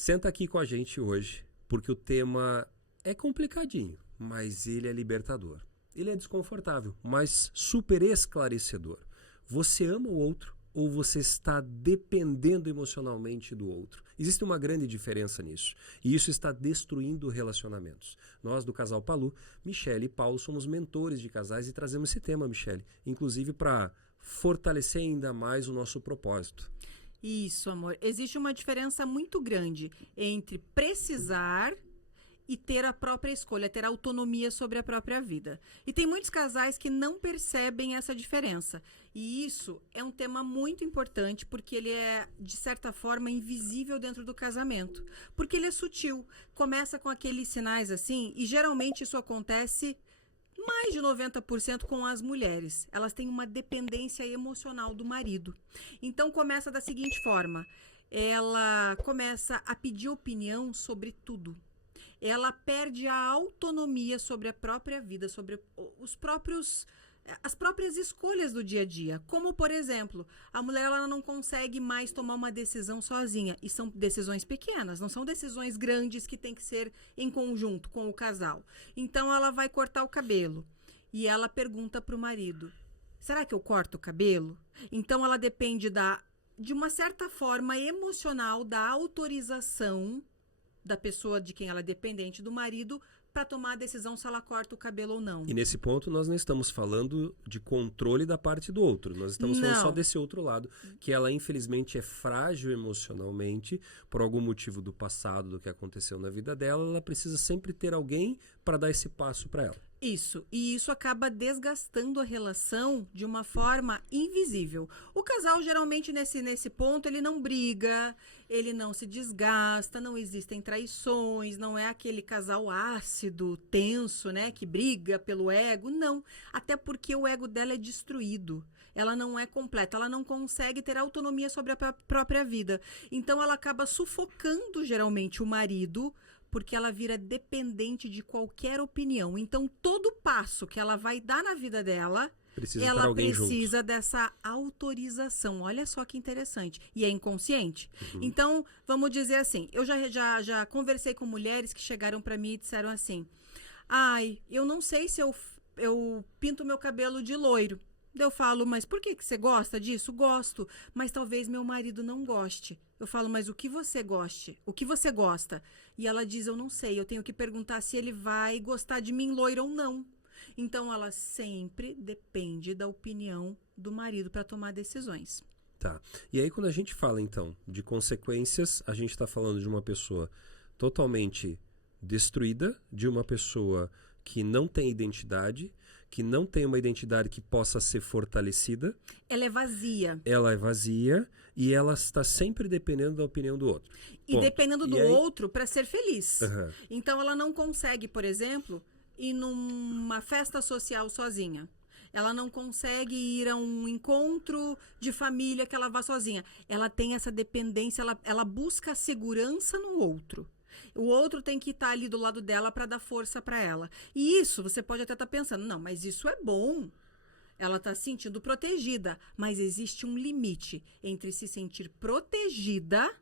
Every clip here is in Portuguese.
Senta aqui com a gente hoje, porque o tema é complicadinho, mas ele é libertador. Ele é desconfortável, mas super esclarecedor. Você ama o outro ou você está dependendo emocionalmente do outro? Existe uma grande diferença nisso. E isso está destruindo relacionamentos. Nós, do Casal Palu, Michele e Paulo, somos mentores de casais e trazemos esse tema, Michele, inclusive para fortalecer ainda mais o nosso propósito. Isso, amor. Existe uma diferença muito grande entre precisar e ter a própria escolha, ter autonomia sobre a própria vida. E tem muitos casais que não percebem essa diferença. E isso é um tema muito importante porque ele é, de certa forma, invisível dentro do casamento. Porque ele é sutil. Começa com aqueles sinais assim, e geralmente isso acontece mais de 90% com as mulheres. Elas têm uma dependência emocional do marido. Então começa da seguinte forma: ela começa a pedir opinião sobre tudo. Ela perde a autonomia sobre a própria vida, sobre as próprias escolhas do dia a dia. Como, por exemplo, a mulher ela não consegue mais tomar uma decisão sozinha. E são decisões pequenas, não são decisões grandes que tem que ser em conjunto com o casal. Então, ela vai cortar o cabelo. E ela pergunta para o marido: será que eu corto o cabelo? Então, ela depende de uma certa forma emocional da autorização da pessoa de quem ela é dependente, do marido, para tomar a decisão se ela corta o cabelo ou não. E nesse ponto nós não estamos falando de controle da parte do outro, nós estamos falando só desse outro lado, que ela infelizmente é frágil emocionalmente, por algum motivo do passado, do que aconteceu na vida dela, ela precisa sempre ter alguém para dar esse passo para ela. Isso, e isso acaba desgastando a relação de uma forma invisível. O casal, geralmente, nesse ponto, ele não briga, ele não se desgasta, não existem traições, não é aquele casal ácido, tenso, né, que briga pelo ego, não. Até porque o ego dela é destruído, ela não é completa, ela não consegue ter autonomia sobre a própria vida. Então, ela acaba sufocando, geralmente, o marido, porque ela vira dependente de qualquer opinião. Então, todo passo que ela vai dar na vida dela, ela precisa dessa autorização. Olha só que interessante. E é inconsciente. Uhum. Então, vamos dizer assim, eu já conversei com mulheres que chegaram para mim e disseram assim: ai, eu não sei se eu pinto meu cabelo de loiro. Eu falo: mas por que você gosta disso? Gosto, mas talvez meu marido não goste. Eu falo: mas o que você goste? O que você gosta? E ela diz: eu não sei, eu tenho que perguntar se ele vai gostar de mim loira ou não. Então, ela sempre depende da opinião do marido para tomar decisões. Tá. E aí, quando a gente fala, então, de consequências, a gente está falando de uma pessoa totalmente destruída, de uma pessoa que não tem identidade, que não tem uma identidade que possa ser fortalecida. Ela é vazia. Ela é vazia e ela está sempre dependendo da opinião do outro. E ponto. Dependendo do outro para ser feliz. Uhum. Então, ela não consegue, por exemplo, ir numa festa social sozinha. Ela não consegue ir a um encontro de família que ela vá sozinha. Ela tem essa dependência, ela busca a segurança no outro. O outro tem que estar ali do lado dela para dar força para ela. E isso, você pode até estar pensando: não, mas isso é bom. Ela está se sentindo protegida. Mas existe um limite entre se sentir protegida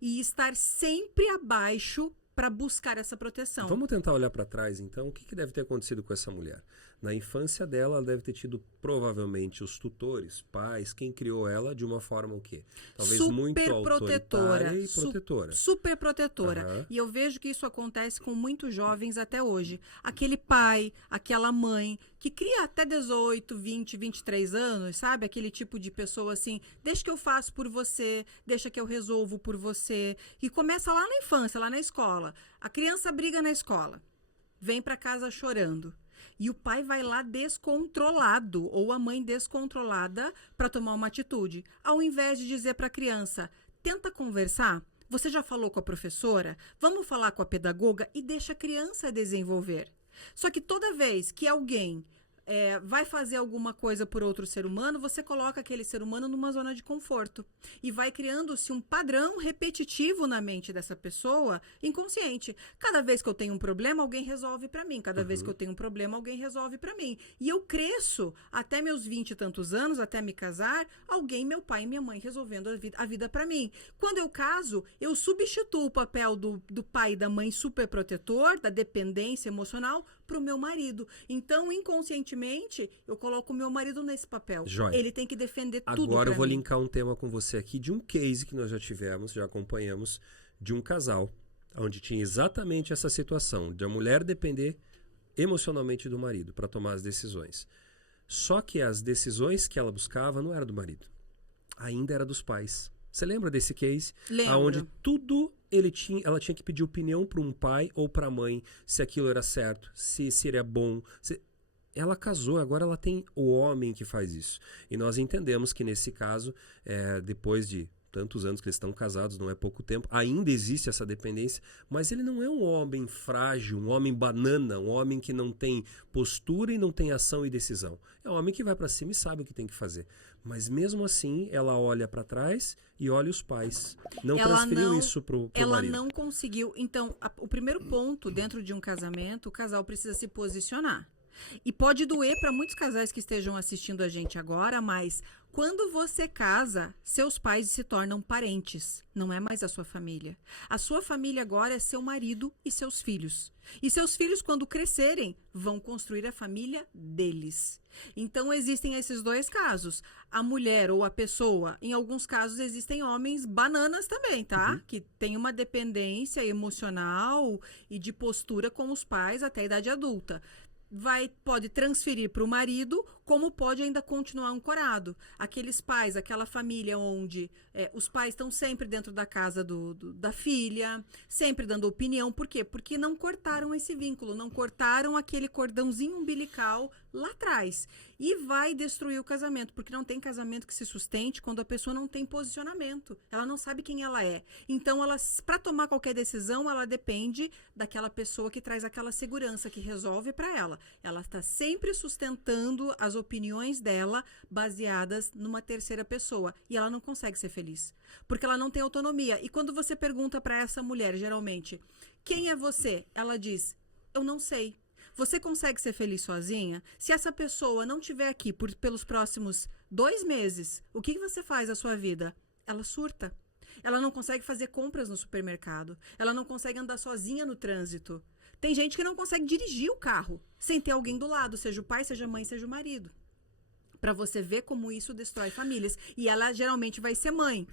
e estar sempre abaixo para buscar essa proteção. Vamos tentar olhar para trás, então. O que deve ter acontecido com essa mulher? Na infância dela, ela deve ter tido, provavelmente, os tutores, pais, quem criou ela de uma forma o quê? Talvez muito autoritária e protetora. Super protetora. Uhum. E eu vejo que isso acontece com muitos jovens até hoje. Aquele pai, aquela mãe, que cria até 18, 20, 23 anos, sabe? Aquele tipo de pessoa assim: deixa que eu faço por você, deixa que eu resolvo por você. E começa lá na infância, lá na escola. A criança briga na escola, vem para casa chorando. E o pai vai lá descontrolado, ou a mãe descontrolada, para tomar uma atitude. Ao invés de dizer para a criança: tenta conversar, você já falou com a professora, vamos falar com a pedagoga, e deixa a criança desenvolver. Só que toda vez que alguém vai fazer alguma coisa por outro ser humano, você coloca aquele ser humano numa zona de conforto. E vai criando-se um padrão repetitivo na mente dessa pessoa, inconsciente. Cada vez que eu tenho um problema, alguém resolve para mim. Cada vez que eu tenho um problema, alguém resolve para mim. E eu cresço até meus 20 e tantos anos, até me casar, alguém, meu pai e minha mãe, resolvendo a vida para mim. Quando eu caso, eu substituo o papel do pai e da mãe superprotetor, da dependência emocional, para o meu marido. Então, inconscientemente, eu coloco o meu marido nesse papel. Joia. Ele tem que defender tudo pra mim. Agora eu vou linkar um tema com você aqui de um case que nós já tivemos, já acompanhamos, de um casal, onde tinha exatamente essa situação, de a mulher depender emocionalmente do marido para tomar as decisões. Só que as decisões que ela buscava não era do marido, ainda era dos pais. Você lembra desse case? Lembro. Onde tudo ela tinha que pedir opinião para um pai ou para a mãe, se aquilo era certo, se seria bom. Ela casou, agora ela tem o homem que faz isso. E nós entendemos que nesse caso, depois de tantos anos que eles estão casados, não é pouco tempo, ainda existe essa dependência, mas ele não é um homem frágil, um homem banana, um homem que não tem postura e não tem ação e decisão. É um homem que vai para cima e sabe o que tem que fazer. Mas mesmo assim, ela olha para trás e olha os pais. Não transferiu isso pro marido. Ela não conseguiu. Então, o primeiro ponto dentro de um casamento, o casal precisa se posicionar. E pode doer para muitos casais que estejam assistindo a gente agora, mas quando você casa, seus pais se tornam parentes, não é mais a sua família. A sua família agora é seu marido e seus filhos. E seus filhos, quando crescerem, vão construir a família deles. Então, existem esses dois casos. A mulher ou a pessoa, em alguns casos, existem homens bananas também, tá? Que tem uma dependência emocional e de postura com os pais até a idade adulta. Pode transferir para o marido, como pode ainda continuar ancorado. Aqueles pais, aquela família onde os pais estão sempre dentro da casa da filha, sempre dando opinião. Por quê? Porque não cortaram esse vínculo, não cortaram aquele cordãozinho umbilical lá atrás. E vai destruir o casamento, porque não tem casamento que se sustente quando a pessoa não tem posicionamento. Ela não sabe quem ela é. Então, para tomar qualquer decisão, ela depende daquela pessoa que traz aquela segurança, que resolve para ela. Ela está sempre sustentando as opiniões dela baseadas numa terceira pessoa. E ela não consegue ser feliz, porque ela não tem autonomia. E quando você pergunta para essa mulher, geralmente, quem é você? Ela diz, eu não sei. Você consegue ser feliz sozinha? Se essa pessoa não estiver aqui pelos próximos 2 meses, o que você faz na sua vida? Ela surta. Ela não consegue fazer compras no supermercado. Ela não consegue andar sozinha no trânsito. Tem gente que não consegue dirigir o carro sem ter alguém do lado, seja o pai, seja a mãe, seja o marido. Para você ver como isso destrói famílias. E ela geralmente vai ser mãe.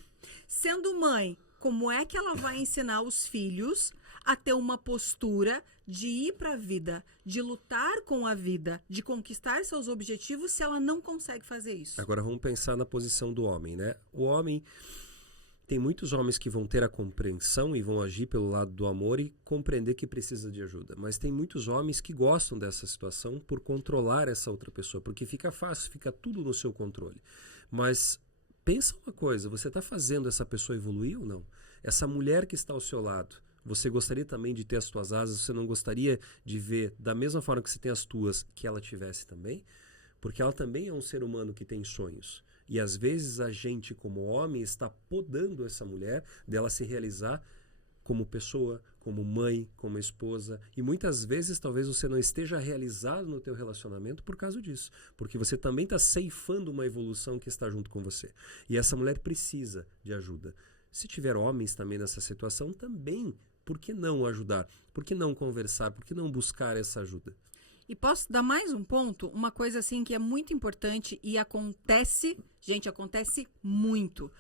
Sendo mãe, como é que ela vai ensinar os filhos a ter uma postura de ir para a vida, de lutar com a vida, de conquistar seus objetivos, se ela não consegue fazer isso? Agora vamos pensar na posição do homem, né? O homem, tem muitos homens que vão ter a compreensão e vão agir pelo lado do amor e compreender que precisa de ajuda. Mas tem muitos homens que gostam dessa situação por controlar essa outra pessoa, porque fica fácil, fica tudo no seu controle. Mas pensa uma coisa, você está fazendo essa pessoa evoluir ou não? Essa mulher que está ao seu lado, você gostaria também de ter as tuas asas? Você não gostaria de ver, da mesma forma que você tem as tuas, que ela tivesse também? Porque ela também é um ser humano que tem sonhos. E às vezes a gente, como homem, está podando essa mulher dela se realizar como pessoa, como mãe, como esposa. E muitas vezes talvez você não esteja realizado no teu relacionamento por causa disso. Porque você também está ceifando uma evolução que está junto com você. E essa mulher precisa de ajuda. Se tiver homens também nessa situação, também, por que não ajudar? Por que não conversar? Por que não buscar essa ajuda? E posso dar mais um ponto? Uma coisa assim que é muito importante e acontece, gente, acontece muito.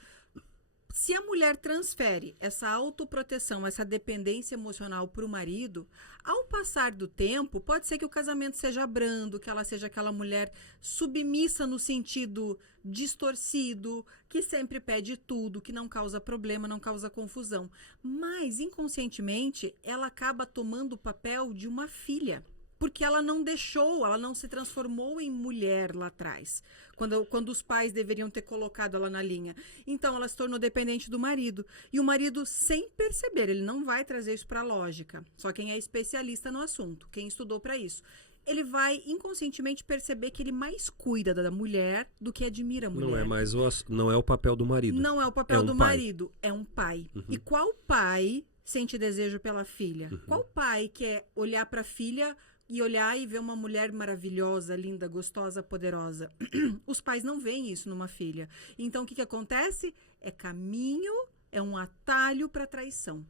Se a mulher transfere essa autoproteção, essa dependência emocional para o marido, ao passar do tempo, pode ser que o casamento seja brando, que ela seja aquela mulher submissa no sentido distorcido, que sempre pede tudo, que não causa problema, não causa confusão. Mas, inconscientemente, ela acaba tomando o papel de uma filha. Porque ela não deixou, ela não se transformou em mulher lá atrás, quando os pais deveriam ter colocado ela na linha. Então, ela se tornou dependente do marido. E o marido, sem perceber, ele não vai trazer isso para a lógica. Só quem é especialista no assunto, quem estudou para isso. ele vai inconscientemente perceber que ele mais cuida da mulher do que admira a mulher. Não é o papel do marido. Não é o papel do pai. marido, é um pai. E qual pai sente desejo pela filha? Qual pai quer olhar para a filha e olhar e ver uma mulher maravilhosa, linda, gostosa, poderosa? Os pais não veem isso numa filha. Então, o que acontece? É caminho, é um atalho para traição.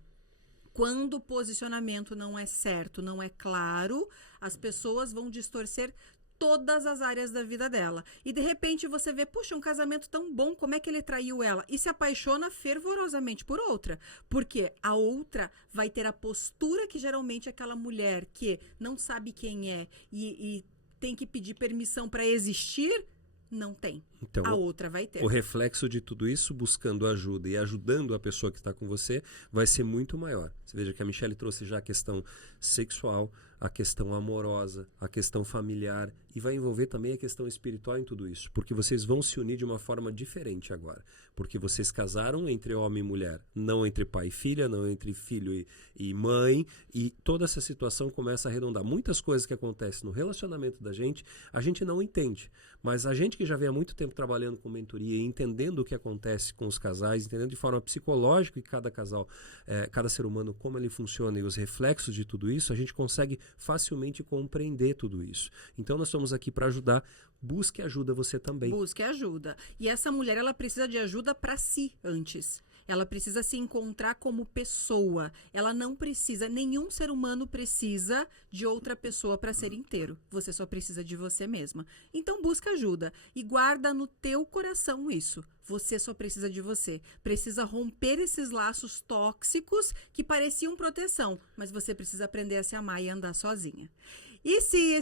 Quando o posicionamento não é certo, não é claro, as pessoas vão distorcer todas as áreas da vida dela. E de repente você vê, puxa, um casamento tão bom, como é que ele traiu ela? E se apaixona fervorosamente por outra. Porque a outra vai ter a postura que geralmente aquela mulher que não sabe quem é e tem que pedir permissão para existir, não tem. Então, a outra vai ter. O reflexo de tudo isso, buscando ajuda e ajudando a pessoa que está com você, vai ser muito maior. Você veja que a Michele trouxe já a questão sexual, a questão amorosa, a questão familiar e vai envolver também a questão espiritual em tudo isso. Porque vocês vão se unir de uma forma diferente agora. Porque vocês casaram entre homem e mulher, não entre pai e filha, não entre filho e mãe. E toda essa situação começa a arredondar. Muitas coisas que acontecem no relacionamento da gente, a gente não entende. Mas a gente que já vem há muito tempo trabalhando com mentoria e entendendo o que acontece com os casais, entendendo de forma psicológica e cada casal, cada ser humano, como ele funciona e os reflexos de tudo isso, a gente consegue facilmente compreender tudo isso. Então nós estamos aqui para ajudar. Busque ajuda você também. Busque ajuda. E essa mulher, ela precisa de ajuda para si antes. Ela precisa se encontrar como pessoa. Ela não precisa, nenhum ser humano precisa de outra pessoa para ser inteiro. Você só precisa de você mesma. Então busca ajuda e guarda no teu coração isso. Você só precisa de você. Precisa romper esses laços tóxicos que pareciam proteção, mas você precisa aprender a se amar e andar sozinha. E se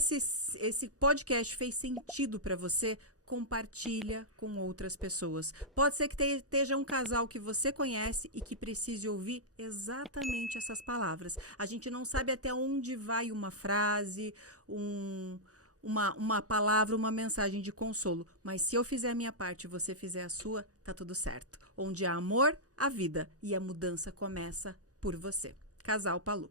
esse podcast fez sentido para você, compartilha com outras pessoas. Pode ser que esteja um casal que você conhece e que precise ouvir exatamente essas palavras. A gente não sabe até onde vai uma frase, uma palavra, uma mensagem de consolo. Mas se eu fizer a minha parte e você fizer a sua, tá tudo certo. Onde há amor, há vida. E a mudança começa por você. Casal Palu.